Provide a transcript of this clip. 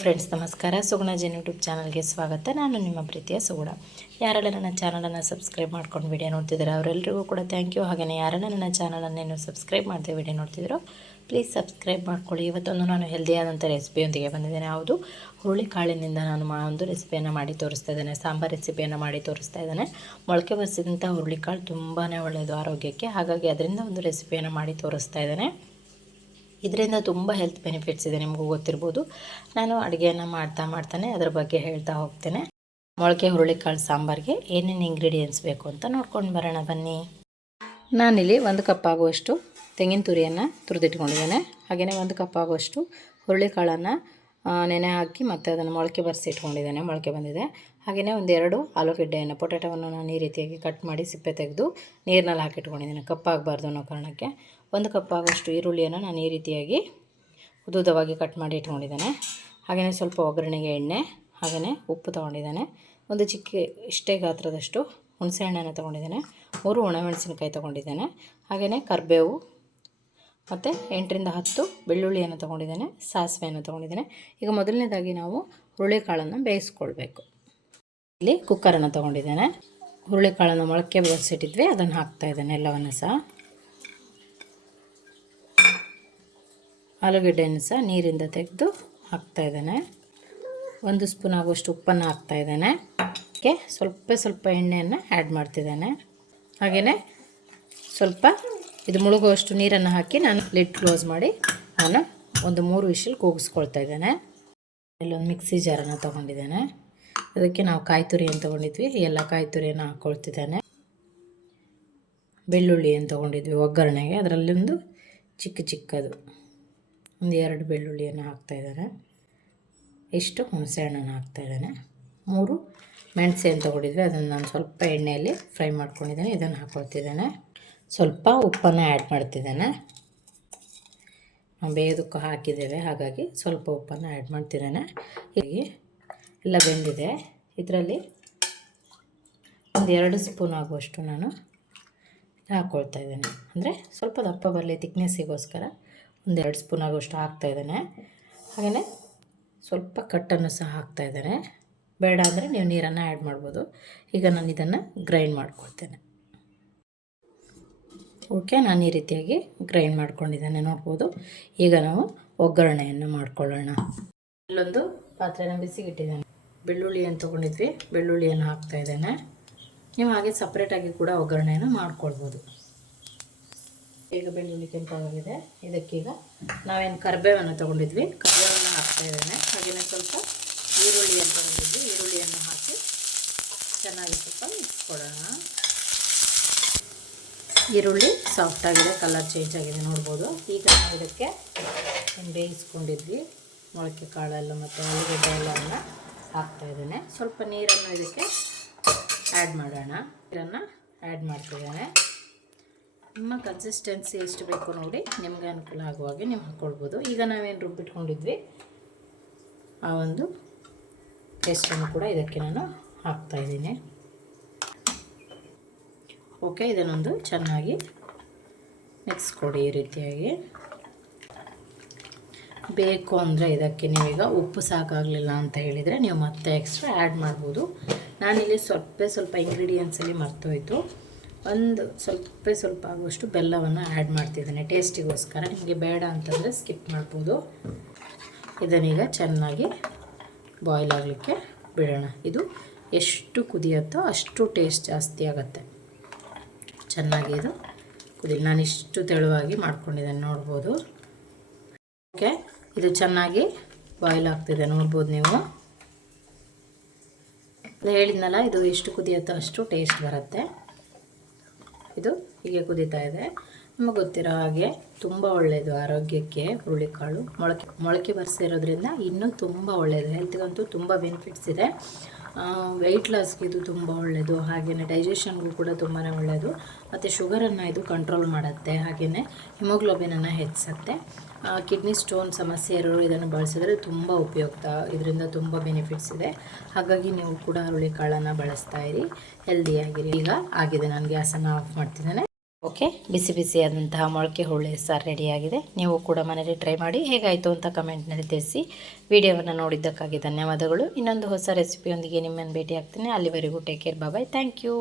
Friends ನಮಸ್ಕಾರ, ಸುಗುಣ Jain YouTube ಚಾನಲ್ಗೆ ಸ್ವಾಗತ. ನಾನು ನಿಮ್ಮ ಪ್ರೀತಿಯ ಸುಗುಣ. ಯಾರೆಲ್ಲ ನನ್ನ ಚಾನಲನ್ನು ಸಬ್ಸ್ಕ್ರೈಬ್ ಮಾಡ್ಕೊಂಡು ವಿಡಿಯೋ ನೋಡ್ತಿದ್ದಾರೆ ಅವರೆಲ್ಲರಿಗೂ ಕೂಡ ಥ್ಯಾಂಕ್ ಯು. ಹಾಗೆಯೇ ಯಾರೆಲ್ಲ ನನ್ನ ಚಾನಲನ್ನೇನು ಸಬ್ಸ್ಕ್ರೈಬ್ ಮಾಡದೆ ವಿಡಿಯೋ ನೋಡ್ತಿದ್ದೀರೋ ಪ್ಲೀಸ್ ಸಬ್ಸ್ಕ್ರೈಬ್ ಮಾಡ್ಕೊಳ್ಳಿ. ಇವತ್ತೊಂದು ನಾನು ಹೆಲ್ದಿಯಾದಂಥ ರೆಸಿಪಿಯೊಂದಿಗೆ ಬಂದಿದ್ದೇನೆ. ಯಾವುದು ಹುರುಳಿಕಾಳಿನಿಂದ ನಾನು ಒಂದು ರೆಸಿಪಿಯನ್ನು ಮಾಡಿ ತೋರಿಸ್ತಾ ಇದ್ದೇನೆ. ಸಾಂಬಾರು ರೆಸಿಪಿಯನ್ನು ಮಾಡಿ ತೋರಿಸ್ತಾ ಇದ್ದೇನೆ. ಮೊಳಕೆ ಬರಿಸಿದಂಥ ಹುರುಳಿಕಾಳು ತುಂಬಾ ಒಳ್ಳೆಯದು ಆರೋಗ್ಯಕ್ಕೆ. ಹಾಗಾಗಿ ಅದರಿಂದ ಒಂದು ರೆಸಿಪಿಯನ್ನು ಮಾಡಿ ತೋರಿಸ್ತಾ ಇದ್ದೇನೆ. ಇದರಿಂದ ತುಂಬ ಹೆಲ್ತ್ ಬೆನಿಫಿಟ್ಸ್ ಇದೆ, ನಿಮಗೂ ಗೊತ್ತಿರ್ಬೋದು. ನಾನು ಅಡುಗೆಯನ್ನು ಮಾಡ್ತಾನೆ ಅದರ ಬಗ್ಗೆ ಹೇಳ್ತಾ ಹೋಗ್ತೇನೆ. ಮೊಳಕೆ ಹುರುಳಿಕಾಳು ಸಾಂಬಾರಿಗೆ ಏನೇನು ಇಂಗ್ರೀಡಿಯೆಂಟ್ಸ್ ಬೇಕು ಅಂತ ನೋಡ್ಕೊಂಡು ಬರೋಣ ಬನ್ನಿ. ನಾನಿಲ್ಲಿ 1 ಕಪ್ ಆಗುವಷ್ಟು ತೆಂಗಿನ ತುರಿಯನ್ನು ತುರಿದಿಟ್ಕೊಂಡಿದ್ದೇನೆ. ಹಾಗೆಯೇ 1 ಕಪ್ ಆಗುವಷ್ಟು ಹುರುಳಿಕಾಳನ್ನು ನೆನೆ ಹಾಕಿ ಮತ್ತು ಅದನ್ನು ಮೊಳಕೆ ಬರೆಸಿ ಇಟ್ಕೊಂಡಿದ್ದೇನೆ. ಮೊಳಕೆ ಬಂದಿದೆ. ಹಾಗೆಯೇ 1-2 ಆಲೂಗಡ್ಡೆಯನ್ನು, ಪೊಟ್ಯಾಟೋವನ್ನು ನಾನು ಈ ರೀತಿಯಾಗಿ ಕಟ್ ಮಾಡಿ ಸಿಪ್ಪೆ ತೆಗೆದು ನೀರಿನಲ್ಲಿ ಹಾಕಿಟ್ಕೊಂಡಿದ್ದೇನೆ, ಕಪ್ಪಾಗಬಾರ್ದು ಅನ್ನೋ ಕಾರಣಕ್ಕೆ. 1 ಕಪ್ ಆಗುವಷ್ಟು ಈರುಳ್ಳಿಯನ್ನು ನಾನು ಈ ರೀತಿಯಾಗಿ ಉದ್ದುದ್ದವಾಗಿ ಕಟ್ ಮಾಡಿ ಇಟ್ಕೊಂಡಿದ್ದೇನೆ. ಹಾಗೆಯೇ ಸ್ವಲ್ಪ ಒಗ್ಗರಣೆಗೆ ಎಣ್ಣೆ, ಹಾಗೆಯೇ ಉಪ್ಪು ತೊಗೊಂಡಿದ್ದೇನೆ. ಒಂದು ಇಷ್ಟೇ ಗಾತ್ರದಷ್ಟು ಹುಣಸೆಹಣ್ಣನ್ನು ತೊಗೊಂಡಿದ್ದೇನೆ. 3 ಒಣಮೆಣಸಿನಕಾಯಿ ತೊಗೊಂಡಿದ್ದೇನೆ. ಹಾಗೆಯೇ ಕರಿಬೇವು ಮತ್ತು 8-10 ಬೆಳ್ಳುಳ್ಳಿಯನ್ನು ತೊಗೊಂಡಿದ್ದೇನೆ. ಸಾಸಿವೆಯನ್ನು ತೊಗೊಂಡಿದ್ದೇನೆ. ಈಗ ಮೊದಲನೇದಾಗಿ ನಾವು ಹುರುಳಿಕಾಳನ್ನು ಬೇಯಿಸ್ಕೊಳ್ಬೇಕು. ಇಲ್ಲಿ ಕುಕ್ಕರನ್ನು ತೊಗೊಂಡಿದ್ದೇನೆ. ಹುರುಳಿಕಾಳನ್ನು ಮೊಳಕೆ ಬರೆಸಿಟ್ಟಿದ್ವಿ, ಅದನ್ನು ಹಾಕ್ತಾಯಿದ್ದೇನೆ ಎಲ್ಲವನ್ನು ಸಹ. ಆಲೂಗಡ್ಡೆಯನ್ನು ಸಹ ನೀರಿಂದ ತೆಗೆದು ಹಾಕ್ತಾಯಿದ್ದೇನೆ. 1 ಸ್ಪೂನ್ ಆಗುವಷ್ಟು ಉಪ್ಪನ್ನು ಹಾಕ್ತಾಯಿದ್ದೇನೆ. ಅದಕ್ಕೆ ಸ್ವಲ್ಪ ಎಣ್ಣೆಯನ್ನು ಆ್ಯಡ್ ಮಾಡ್ತಿದ್ದೇನೆ. ಹಾಗೆಯೇ ಸ್ವಲ್ಪ ಇದು ಮುಳುಗುವಷ್ಟು ನೀರನ್ನು ಹಾಕಿ ನಾನು ಲಿಡ್ ಕ್ಲೋಸ್ ಮಾಡಿ ನಾನು ಒಂದು 3 ವಿಷಲ್ ಕೂಗಿಸ್ಕೊಳ್ತಾ ಇದ್ದೇನೆ. ಇಲ್ಲೊಂದು ಮಿಕ್ಸಿ ಜಾರನ್ನು ತೊಗೊಂಡಿದ್ದೇನೆ. ಅದಕ್ಕೆ ನಾವು ಕಾಯಿ ತುರಿಯನ್ನು ತೊಗೊಂಡಿದ್ವಿ, ಎಲ್ಲ ಕಾಯಿ ತುರಿಯನ್ನು ಹಾಕ್ಕೊಳ್ತಿದ್ದೇನೆ. ಬೆಳ್ಳುಳ್ಳಿಯನ್ನು ತೊಗೊಂಡಿದ್ವಿ ಒಗ್ಗರಣೆಗೆ, ಅದರಲ್ಲೊಂದು ಚಿಕ್ಕದು 1-2 ಬೆಳ್ಳುಳ್ಳಿಯನ್ನು ಹಾಕ್ತಾಯಿದ್ದೇನೆ. ಇಷ್ಟು ಹುಣಸೆಹಣ್ಣನ್ನು ಹಾಕ್ತಾಯಿದ್ದೇನೆ. 3 ಮೆಣಸೆಯನ್ನು ತೊಗೊಂಡಿದ್ವಿ, ಅದನ್ನು ನಾನು ಸ್ವಲ್ಪ ಎಣ್ಣೆಯಲ್ಲಿ ಫ್ರೈ ಮಾಡ್ಕೊಂಡಿದ್ದೇನೆ. ಇದನ್ನು ಹಾಕ್ಕೊಳ್ತಿದ್ದೇನೆ. ಸ್ವಲ್ಪ ಉಪ್ಪನ್ನು ಆ್ಯಡ್ ಮಾಡ್ತಿದ್ದೇನೆ. ನಾವು ಬೇಯೋದಕ್ಕೆ ಹಾಕಿದ್ದೇವೆ, ಹಾಗಾಗಿ ಸ್ವಲ್ಪ ಉಪ್ಪನ್ನು ಆ್ಯಡ್ ಮಾಡ್ತಿದ್ದೇನೆ. ಹೀಗೆ ಎಲ್ಲ ಬೆಂದಿದೆ. ಇದರಲ್ಲಿ 1-2 ಸ್ಪೂನ್ ಆಗುವಷ್ಟು ನಾನು ಹಾಕ್ಕೊಳ್ತಾ ಇದ್ದೇನೆ. ಅಂದರೆ ಸ್ವಲ್ಪ ದಪ್ಪ ಬರಲಿ, ತಿಕ್ನೆಸ್ಸಿಗೋಸ್ಕರ 1-2 ಸ್ಪೂನ್ ಆಗುವಷ್ಟು ಹಾಕ್ತಾಯಿದ್ದೇನೆ. ಹಾಗೆಯೇ ಸ್ವಲ್ಪ ಕಟ್ಟನ್ನು ಸಹ ಹಾಕ್ತಾಯಿದ್ದೇನೆ. ಬೇಡ ಅಂದರೆ ನೀವು ನೀರನ್ನು ಆ್ಯಡ್ ಮಾಡ್ಬೋದು. ಈಗ ನಾನು ಇದನ್ನು ಗ್ರೈಂಡ್ ಮಾಡ್ಕೊಳ್ತೇನೆ. ಓಕೆ, ನಾನು ಈ ರೀತಿಯಾಗಿ ಗ್ರೈಂಡ್ ಮಾಡ್ಕೊಂಡಿದ್ದೇನೆ, ನೋಡ್ಬೋದು. ಈಗ ನಾವು ಒಗ್ಗರಣೆಯನ್ನು ಮಾಡ್ಕೊಳ್ಳೋಣ. ಇಲ್ಲೊಂದು ಪಾತ್ರೆನ ಬಿಸಿಗಿಟ್ಟಿದ್ದೇನೆ. ಬೆಳ್ಳುಳ್ಳಿಯನ್ನು ತೊಗೊಂಡಿದ್ವಿ, ಬೆಳ್ಳುಳ್ಳಿಯನ್ನು ಹಾಕ್ತಾಯಿದ್ದೇನೆ. ನೀವು ಹಾಗೆ ಸಪ್ರೇಟಾಗಿ ಕೂಡ ಒಗ್ಗರಣೆಯನ್ನು ಮಾಡ್ಕೊಳ್ಬೋದು. ಈಗ ಬೆಳ್ಳುಳ್ಳಿ ಕೆಂಪಾಗಿದೆ. ಇದಕ್ಕೀಗ ನಾವೇನು ಕರಿಬೇವನ್ನು ತೊಗೊಂಡಿದ್ವಿ, ಕರಿಬೇವನ್ನು ಹಾಕ್ತಾಯಿದ್ದೇನೆ. ಹಾಗೆಯೇ ಸ್ವಲ್ಪ ಈರುಳ್ಳಿಯನ್ನು ತೊಗೊಂಡಿದ್ವಿ, ಈರುಳ್ಳಿಯನ್ನು ಹಾಕಿ ಚೆನ್ನಾಗಿ ಸ್ವಲ್ಪ ಮಿಕ್ಸ್ ಕೊಡೋಣ. ಈರುಳ್ಳಿ ಸಾಫ್ಟ್ ಆಗಿದೆ, ಕಲರ್ ಚೇಂಜ್ ಆಗಿದೆ, ನೋಡ್ಬೋದು. ಈಗ ನಾವು ಇದಕ್ಕೆ ಬೇಯಿಸ್ಕೊಂಡಿದ್ವಿ ಮೊಳಕೆ ಕಾಳೆಲ್ಲ ಮತ್ತು ಆಲೂಗಡ್ಡೆ ಎಲ್ಲವನ್ನು ಹಾಕ್ತಾಯಿದ್ದೇನೆ. ಸ್ವಲ್ಪ ನೀರನ್ನು ಇದಕ್ಕೆ ಆ್ಯಡ್ ಮಾಡೋಣ. ನೀರನ್ನು ಆ್ಯಡ್ ಮಾಡ್ತಿದ್ದೇನೆ. ನಿಮ್ಮ ಕನ್ಸಿಸ್ಟೆನ್ಸಿ ಎಷ್ಟು ಬೇಕು ನೋಡಿ, ನಿಮಗೆ ಅನುಕೂಲ ಆಗುವಾಗೆ ನೀವು ಹಾಕ್ಕೊಳ್ಬೋದು. ಈಗ ನಾವೇನು ರುಬ್ಬಿಟ್ಕೊಂಡಿದ್ವಿ ಆ ಒಂದು ಪೇಸ್ಟನ್ನು ಕೂಡ ಇದಕ್ಕೆ ನಾನು ಹಾಕ್ತಾಯಿದ್ದೀನಿ. ಓಕೆ, ಇದನ್ನೊಂದು ಚೆನ್ನಾಗಿ ಮಿಕ್ಸ್ ಕೊಡಿ. ಈ ರೀತಿಯಾಗಿ ಬೇಕು ಅಂದರೆ ಇದಕ್ಕೆ ನೀವೀಗ ಉಪ್ಪು ಸಾಕಾಗಲಿಲ್ಲ ಅಂತ ಹೇಳಿದರೆ ನೀವು ಮತ್ತೆ ಎಕ್ಸ್ಟ್ರಾ ಆ್ಯಡ್ ಮಾಡ್ಬೋದು. ನಾನಿಲ್ಲಿ ಸ್ವಲ್ಪ ಇಂಗ್ರೀಡಿಯೆಂಟ್ಸಲ್ಲಿ ಮರ್ತೋಯ್ತು. ಸ್ವಲ್ಪ ಆಗುವಷ್ಟು ಬೆಲ್ಲವನ್ನು ಆ್ಯಡ್ ಮಾಡ್ತಿದ್ದೇನೆ ಟೇಸ್ಟಿಗೋಸ್ಕರ. ನಿಮಗೆ ಬೇಡ ಅಂತಂದರೆ ಸ್ಕಿಪ್ ಮಾಡ್ಬೋದು. ಇದನ್ನೀಗ ಚೆನ್ನಾಗಿ ಬಾಯ್ಲ್ ಆಗಲಿಕ್ಕೆ ಬಿಡೋಣ. ಇದು ಎಷ್ಟು ಕುದಿಯುತ್ತೋ ಅಷ್ಟು ಟೇಸ್ಟ್ ಜಾಸ್ತಿ ಆಗುತ್ತೆ. ಚೆನ್ನಾಗಿ ಇದು ಕುದಿಲಿ. ನಾನು ಇಷ್ಟು ತೆಳುವಾಗಿ ಮಾಡ್ಕೊಂಡಿದ್ದೇನೆ, ನೋಡ್ಬೋದು. ಓಕೆ, ಇದು ಚೆನ್ನಾಗಿ ಬಾಯ್ಲ್ ಆಗ್ತಿದೆ, ನೋಡ್ಬೋದು ನೀವು. ಹೇಳಿದ್ನಲ್ಲ, ಇದು ಎಷ್ಟು ಕುದಿಯುತ್ತೋ ಅಷ್ಟು ಟೇಸ್ಟ್ ಬರುತ್ತೆ. ಇದು ಹೀಗೆ ಕುದೀತಾ ಇದೆ. ನಿಮಗೆ ಗೊತ್ತಿರೋ ಹಾಗೆ ತುಂಬ ಒಳ್ಳೆಯದು ಆರೋಗ್ಯಕ್ಕೆ ಹುರುಳಿಕಾಳು. ಮೊಳಕೆ ಬರೆಸಿರೋದ್ರಿಂದ ಇನ್ನೂ ತುಂಬ ಒಳ್ಳೆಯದು. ಹೆಲ್ತ್ಗಂತೂ ತುಂಬ ಬೆನಿಫಿಟ್ಸ್ ಇದೆ. ವೆಯ್ಟ್ ಲಾಸ್ಗೆ ಇದು ತುಂಬ ಒಳ್ಳೆಯದು. ಹಾಗೆಯೇ ಡೈಜೆಷನ್ಗೂ ಕೂಡ ತುಂಬಾ ಒಳ್ಳೆಯದು. ಮತ್ತು ಶುಗರನ್ನು ಇದು ಕಂಟ್ರೋಲ್ ಮಾಡುತ್ತೆ. ಹಾಗೆಯೇ ಹಿಮೋಗ್ಲೋಬಿನನ್ನು ಹೆಚ್ಚಿಸುತ್ತೆ. ಕಿಡ್ನಿ ಸ್ಟೋನ್ ಸಮಸ್ಯೆ ಇರೋರು ಇದನ್ನು ಬಳಸಿದ್ರೆ ತುಂಬ ಉಪಯುಕ್ತ. ಇದರಿಂದ ತುಂಬ ಬೆನಿಫಿಟ್ಸ್ ಇದೆ. ಹಾಗಾಗಿ ನೀವು ಕೂಡ ಹುರುಳಿಕಾಳನ್ನು ಬಳಸ್ತಾ ಇರಿ, ಹೆಲ್ದಿಯಾಗಿರಿ. ಈಗ ಆಗಿದೆ, ನಾನು ಗ್ಯಾಸನ್ನು ಆಫ್ ಮಾಡ್ತಿದ್ದೇನೆ. ಓಕೆ, ಬಿಸಿ ಬಿಸಿಯಾದಂತಹ ಮೊಳಕೆ ಹುರುಳಿ ಸಾರು ರೆಡಿಯಾಗಿದೆ. ನೀವು ಕೂಡ ಮನೇಲಿ ಟ್ರೈ ಮಾಡಿ ಹೇಗಾಯಿತು ಅಂತ ಕಮೆಂಟ್ನಲ್ಲಿ ತಿಳಿಸಿ. ವಿಡಿಯೋವನ್ನು ನೋಡಿದ್ದಕ್ಕಾಗಿ ಧನ್ಯವಾದಗಳು. ಇನ್ನೊಂದು ಹೊಸ ರೆಸಿಪಿಯೊಂದಿಗೆ ನಿಮ್ಮನ್ನು ಭೇಟಿ ಆಗ್ತೀನಿ. ಅಲ್ಲಿವರೆಗೂ take care, bye. Thank you.